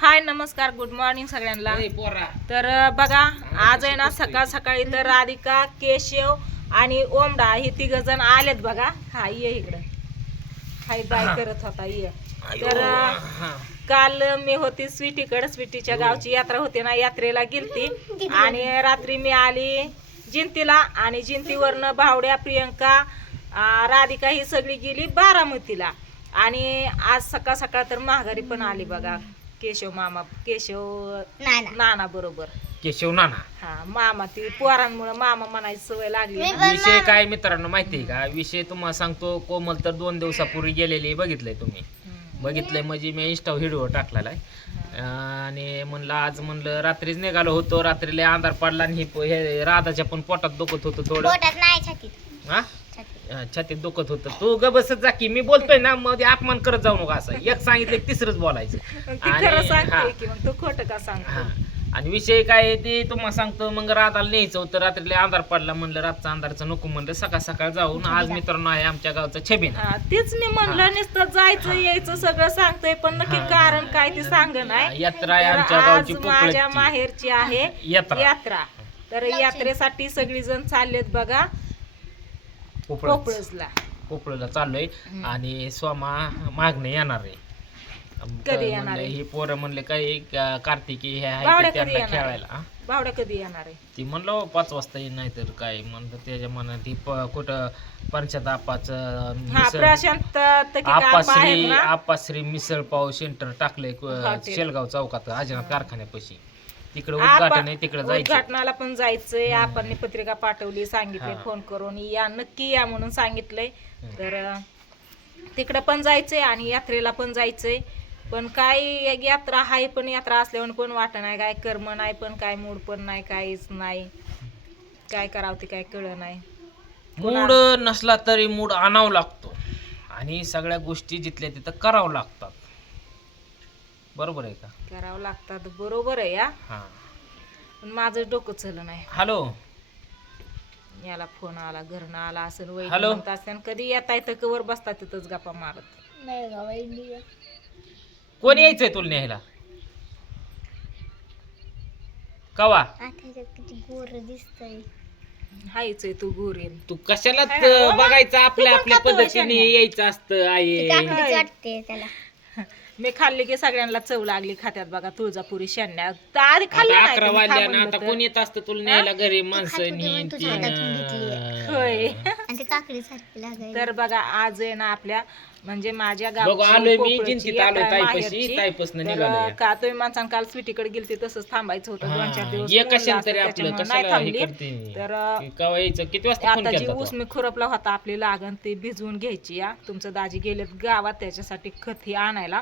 हाय नमस्कार good morning सगळ्यांना। तर बघा आज आहे ना सकाळ सकाळी तर राधिका केशव आणि ओमडा हे तिघ जण आलेत बघा। हा ये इकडं हाय बाय करत होता ये। तर काल मी होती स्वीटीकडे, स्वीटीच्या गावची यात्रा होती ना, यात्रेला गेलती आणि रात्री मी आली जिंतीला आणि जिंतीवरनं भावड्या प्रियंका राधिका ही सगळी गेली बारामतीला आणि आज सकाळ सकाळ तर माघारी पण आली बघा केशव मामा नाना बरोबर केशव नाना। हा मामा ती पोरांमुळे मामा म्हणायची सवय लागली। विषय काय मित्रांनो माहितीये का? विषय तुम्हाला सांगतो, कोमल तर 2 दिवसापूर्वी गेलेली, बघितलंय तुम्ही? बघितलंय म्हणजे मी इंस्टा व्हिडिओ टाकलेला आहे आणि म्हणलं आज म्हणलं रात्रीच निघालो होतो, रात्रीला अंधार पडला आणि हे राधाच्या पण पोटात दुखत होतं थोडं। हा छातीत दुखत होतं। तू ग बसत जा की, मी बोलतोय ना मध्ये अपमान करत जाऊ नका असं। एक सांगितलं तिसरंच बोलायचं तू खोटं का सांगतो? आणि विषय काय आहे ते तुम्हाला सांगतो। मग राधाला न्यायचं होतं, रात्रीला अंधार पडला, म्हणलं रातचा अंधारचं नको, म्हणलं सकाळ सकाळ जाऊन। आज मित्रांनो आहे आमच्या गावचं छबिन। तेच मी म्हणलं नुसतं जायचं यायचं सगळं सांगतोय, पण नक्की कारण काय ते सांग नाही। यात्रा आहे आमच्या गावची, माझ्या माहेरची आहे यात्रा। तर यात्रेसाठी सगळी जण चाललेत बघा पोपळला चाललोय आणि सोमा मागणे येणार आहे। कधी येणार आहे? ही पोरं म्हणले काय कार्तिकी हे आहे त्यांना खेळायला। बावड्या कधी येणार आहे? ती म्हणलं 5 वाजता येईल, नाही तर काय म्हणलं त्याच्या मनात ती कुठं पंचायत आपाश्री मिसळ पाव सेंटर टाकलंय शेलगाव चौकात आजनाथ कारखान्यापाशी, तिकडे उद्घाटन आहे, तिकडे जायचं। उद्घाटनाला पण जायचंय। आपण पत्रिका पाठवली, सांगितले फोन करून या नक्की या म्हणून सांगितलंय। तर तिकडे पण जायचंय आणि यात्रेला पण जायचंय। पण काय यात्रा हाय, पण यात्रा असल्यावर पण वाटत नाही, काय कर्म नाही, पण काय मूड पण नाही, काहीच नाही, काय करावं ते काय कळ नाही। मूड नसला तरी मूड आणावं लागतो आणि सगळ्या गोष्टी जिथल्या तिथं करावं लागतात, बरोबर आहे का? करावं लागतात, बरोबर आहे या। पण माझं डोकं चलं नाही। हॅलो, याला फोन आला, घरनं आला असेल, वैद्य कधी येता येतं कवर बसता तिथंच गप्पा मारत। कोण यायचंय तुला न्यायला? कवा हायचंय तू गोरे, तू कशाला बघायचं? आपल्या आपल्या पद्धतीने यायचं असतं आई। मी खाल्ली की सगळ्यांना चव लागली, खात्यात बघा तुळजापुरी शेंड्या आधी खाल्ल्या 11 वाजल्या ना, आता कोण येत असतं तुला न्यायला घरी? माणसं तर बघा आज आहे ना आपल्या म्हणजे माझ्या आलोय मी गावाची जिंतीत आलोय ताईपासून निघालोय का तुम्ही माणसां काल स्वीटीकडे गेलते तसंच थांबायचं होतं 2-4 दिवस ये कशाला तरी आपलं नाही कशाला हे थांबली। करते? तर केव्हा यायचं? किती वाजता फोन आता जी केला ऊस मी खुरपला होता आपली लागण ती भिजवून घ्यायची या। तुमचं दाजी गेलेत गावात त्याच्यासाठी खत ही आणायला,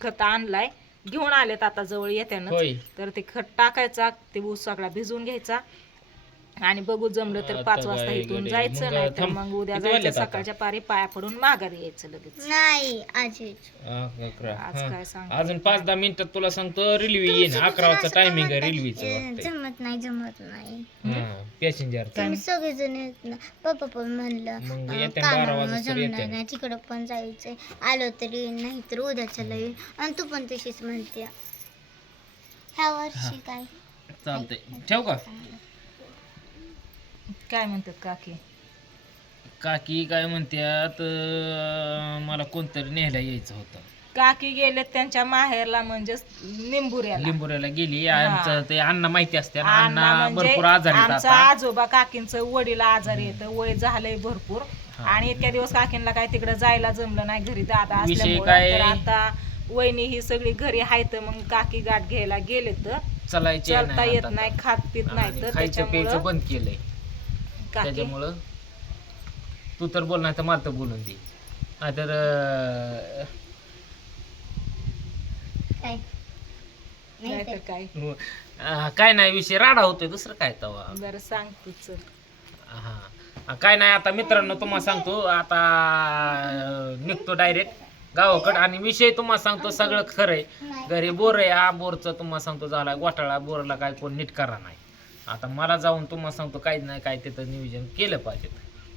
खत आणलाय, घेऊन आलेत आता जवळ येत्यानं। तर ते खत टाकायचा, ते ऊस सगळा भिजवून घ्यायचा आणि बघू जमलं तर 5 वाजता इथून जायचं, नाही तर मग उद्या जायचं सकाळच्या पारी, पाया पडून माघारी यायचं लगेच। नाही आज काय सांग, अजून 5-10 मिनिटात तुला सांगतो रेल्वे येईन। 11 वाजता टायमिंग आहे रेल्वेचं। जमत नाही पॅसेंजर तुम्ही सगळेजण येत ना, पप्पा पण म्हणलं जमणार नाही, तिकडं पण जायचंय, आलो तरी नाही तर उद्याच्या येईल, आणि तू पण तशीच म्हणते। ह्या वर्षी काय चालतंय, ठेव का? काय म्हणतात काकी? काकी काय म्हणतात, मला कोणतरी न्यायला यायचं होतं। काकी गेले त्यांच्या माहेरला, म्हणजे लिंबुऱ्याला गेली। आमचं ते अण्णा माहिती असते, अण्णा भरपूर आजारी आहेत आमचा आता। आजोबा काकींचं वडील आजारी येतं, वय झालंय भरपूर आणि इतक्या दिवस काकींना काय तिकडे जायला जमलं नाही, घरी दादा असल्यामुळे। तर आता वहिनी ही सगळी घरी आहेत, मग काकी गाठ घ्यायला गेले तर चलता येत नाही, खात पित नाही, तर खायचं प्यायचं बंद केलंय। त्याच्यामुळं तू तर बोल, नाही तर मला तर बोलून दे, नाहीतर काय नाही, विषय राडा होतोय, दुसरं काय तवा। बरं सांग तू, चल। हा काय नाही, आता मित्रांनो तुम्हाला सांगतो, आता निघतो डायरेक्ट गावाकडं आणि विषय तुम्हाला सांगतो सगळं खरंय। घरी बोर आहे, बोरचं तुम्हाला सांगतो झाला घोटाळा, बोरला काय कोण नीट करा नाही। आता मला जाऊन तुम्हाला सांगतो काहीच नाही, काय तिथं नियोजन केलं पाहिजे।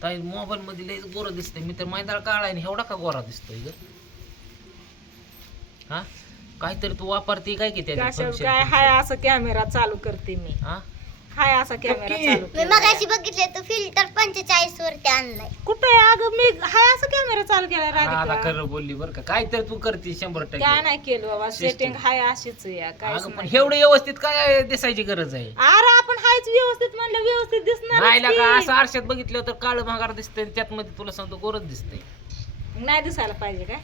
ताई मोबाईल मध्ये लय गोरा दिसतंय, मी तर मैदाळ काळा आहे, एवढा का गोरा दिसतोय ग? हा काहीतरी तू वापरते काय की त्याच्यात कशा function काय तुमचं? हाय असं कॅमेरा चालू करते मी, हा? हाय असा कॅमेरा चालू मी केला. मगाशी बघितले तो फिल्टर 45 वरती आणलाय. कुठे अगं मी हाय असं कॅमेरा चालू केला आता राधिका. खरं बोलली बरं का, काहीतरी तू करते 100%. काय नाही केलं बाबा, System. सेटिंग हाय अशीच या काय अगं पण एवढं व्यवस्थित काय दिसायची गरज आहे? अरे आपण हायच व्यवस्थित म्हणलं व्यवस्थित नाही दिसणार का असं आरशात बघितलं तर काळं भांगार दिसतंय, त्यात मध्ये तुला सांगतो गोरच दिसतंय. नाही दिसायला पाहिजे काय?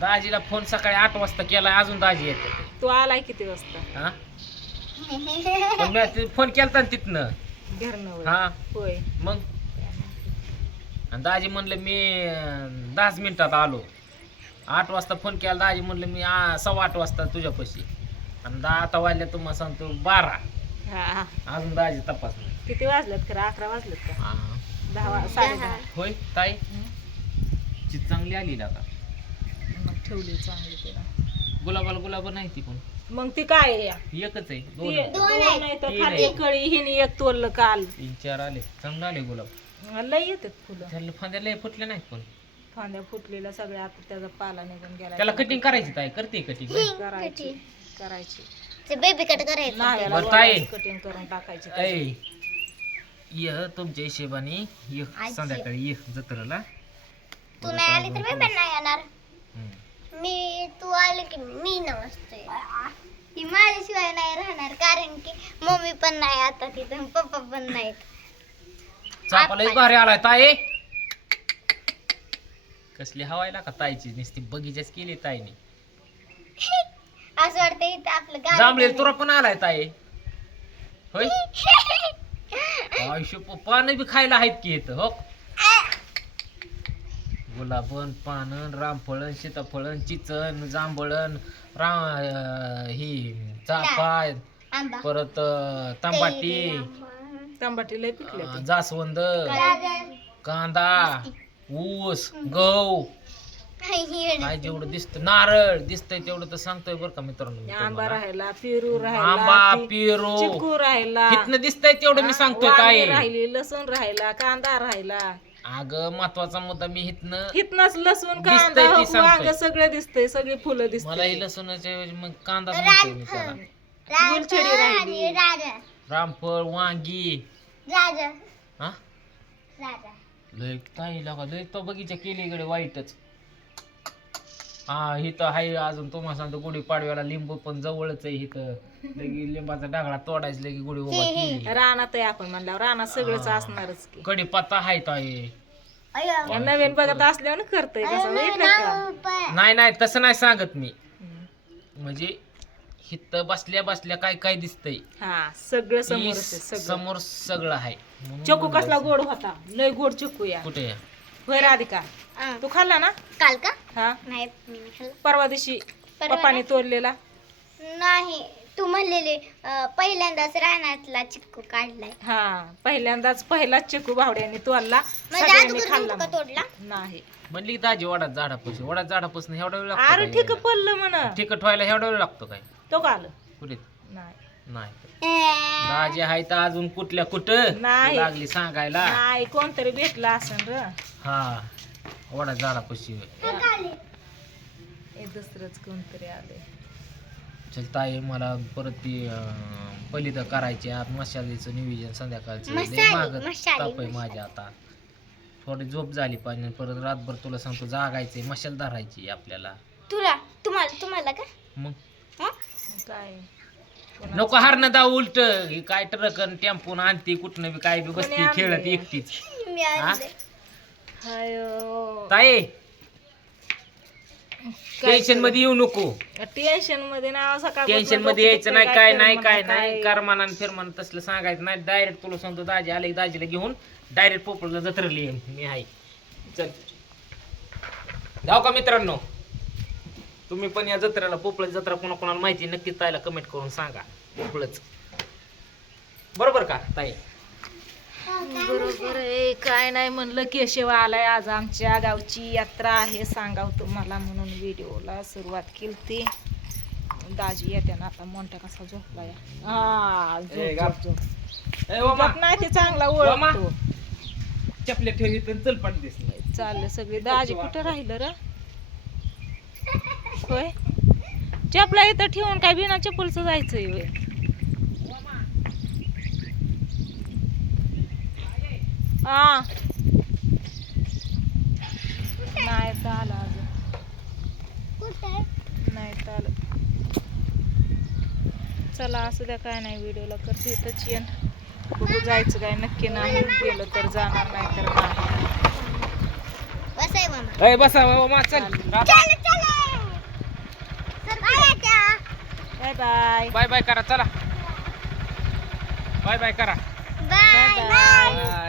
दाजीला फोन सकाळी 8 वाजता केला, अजून दाजी येते. तू आलाय किती वाजता हा पण मी फोन केलता ना तिथनं. घरनं होय. हा होय. मग आणि दाजी म्हणलं मी 10 मिनिटात आलो. 8 वाजता फोन केला, दाजी म्हणलं मी 8:15 वाजता तुझ्यापाशी. आणि आता वाजल्या तुम्हाला सांगतो 12. हा अजून दाजी तपास नाही. किती वाजलेत खरं? 11 वाजलेत का? हा. 10 होय ताई चीज चांगली आली ना का? मग ठेवली चांगली तिला. गुलाब नाही ती पण मग ती काय आहे या? एकच आहे, ती 2 दोन नाही तर तीन खाली आहे. कळी हिने एक तोडलं काल. 3-4 आले, चांगले आले गुलाब. लय येतात फुलं. त्याला फांद्या लय फुटले नाहीत पण. फांद्या फुटलेल्या सगळ्या, आता त्याचा पाला निघून गेला. त्याला कटिंग करायची ताई, करते कटिंग. करायची करायची ते बेबी कट करायचं. नाल्याला बरं ताई. कटिंग करून टाकायची. ऐ ये तुमच्या हिशेबाने ये संध्याकाळी ये जत्रेला. तू नाही आली तर मी पण नाही येणार. हम्म. मी तू आले की मी नसते. ती माझ्याशिवाय नाही राहणार, कारण की मम्मी पण नाही आता तिथं, पप्पा पण नाहीत. चापाला भारी आलाय ताई. कसली हवायला का ताईची नुसती बगीचाच केली ताईने. असं वाटतं इथं आपलं गाव जांभळेल तुरा पण आलाय ताई. होय आयुष्य पानं बी खायला आहेत की इथं हो. गुलाबन, पानन, रामफळन, सीताफळन, चिचन, जांभळन, ही चाफा, आंबा, परत तंबाटी, तंबाटी लय पिकले ते. जास्वंद, गाजर, कांदा, ऊस, गहू, हिरडे. काय जेवढं दिसतं, नारळ दिसतंय तेवढं तर सांगतोय बरं का मित्रांनो मी आंबा तुम्हाला. राहिला, पेरू राहिला, आंबा, ती- पेरू चिकू राहिला, इथनं दिसतंय तेवढं मी सांगतोय वांगी काय. राहिली, लसूण राहिला, कांदा राहिला. अगं महत्वाचा मुद्दा मी इथनं इथनच लसूण, दिसतंय कांदा, ती सांगतोय. वांग सगळं दिसतंय, सगळी फुलं मला दिसतंय. ही लसूणाच्या ऐवजी मग कांदा म्हणतोय मी त्याला. गुलछडी राहिली. राजा, रामफळ, वांगी, राजा, हा राजा. लय ताई लागा लय तो बगीचा केली इकडे वाईटच. हा इथं आहे अजून तुम्हाला सांगतो गुढी पाडव्याला लिंबू पण जवळच आहे इथं. लगी लिंबाचा डागळा तोडायचं लगी गुढी उभा केली. रानात आहे आपण म्हणल्यावर रानात सगळंच असणारच की. कडीपत्ता आहे ताई. या नवीन बघत असल्यावर करतय कसं बघितलं का? नाही तसं नाही सांगत मी. म्हणजे इथं बसल्या बसल्या काय काय दिसतंय हा सगळं ती समोर सगळं. समोर सगळं आहे. म्हणून चक्कू म्हणलं कसला गोड होता, लय गोड चक्कू या. कुठे या? होय राधिका, तू खाल्ला ना? काल का? हा नाही मी खाल्लं. परवा दिवशी परवा पप्पाने तोडलेला. नाही, तू म्हणलेले पहिल्यांदाच रानातला चिक्कू काढलाय. हा पहिल्यांदाच पहिलाच चिकू भावड्याने तोडला, म्हणजे सगळ्यांनी अगोदर खाल्ला नव्हता का मग. तोडला? नाही म्हणली दाजी वडात झाडापासून वडात झाडापासून एवढा वेळ लागतो अरे काय ठीक यायला? पडलं म्हण. तिखट व्हायला एवढा वेळ लागतो काय? तो का आलं? कुठे नाही नाही दाजी आहे तर अजून कुठल्या कुठं नाही. लागली सांगायला. नाही कोणतरी भेटला असन र. हा वडा झाडापाशी. हे दुसरंच कोणतरी आले. चल ताई मला परत ती पलिदा करायची आत मशालीचं नियोजन संध्याकाळचं लय मसाले, मागं मसाले, ताप आहे माझ्या आता. थोडी झोप झाली पाहिजे परत रातभर तुला सांगतो जागायचंय मशाल धरायची आपल्याला. तुम्हाला का? मग हं? काय नको हरणं दाव उलट ही काय ट्रकन टेम्पून आणती कुठनं बी काय बी बसती कोणी खेळत आणलंय? एकटीच. मी आणले. हाय ताई टेन्शन मध्ये येऊ नको. टेन्शन मध्ये ना सकाळ टेन्शन मध्ये यायचं नाही काय नाही काय नाही करमाना फिरमान तसलं सांगायचं नाही. डायरेक्ट तुला सांगतो दाजी आले की दाजीला घेऊन डायरेक्ट पोपळला जत्रली मी आहे. चल जाऊ का मित्रांनो, तुम्ही पण या जत्रेला पोपळ जत्रा कोणा कोणाला माहिती नक्कीच ताईला कमेंट करून सांगा. पोपळच बरोबर का ताई? बरोबर आहे. काय नाही म्हणलं केशव आलाय आज आमच्या गावची यात्रा आहे सांगाव तुम्हाला म्हणून व्हिडिओला सुरुवात केली. दाजी येते ना आता मोठा कसा झोपलाय. हा झोप झोप झोप नाही ते चांगला ओळखतो. चपल्या ठेवी तर चलपट दिसत. चाललं सगळे. दाजी कुठं राहिलं र? होय चपला इथं ठेवून काय बिना चप्पलचं जायचंय होय. हा नाही तर आला अजून नाही तर आलं. चला असू द्या काय नाही व्हिडिओला करते इथंच येण बघू जायचं काय नक्की नाही गेलं तर जाणार नाही तर नाही. बसा मामा चल बाय बाय बाय बाय करा चला बाय बाय करा बाय बाय. बाय.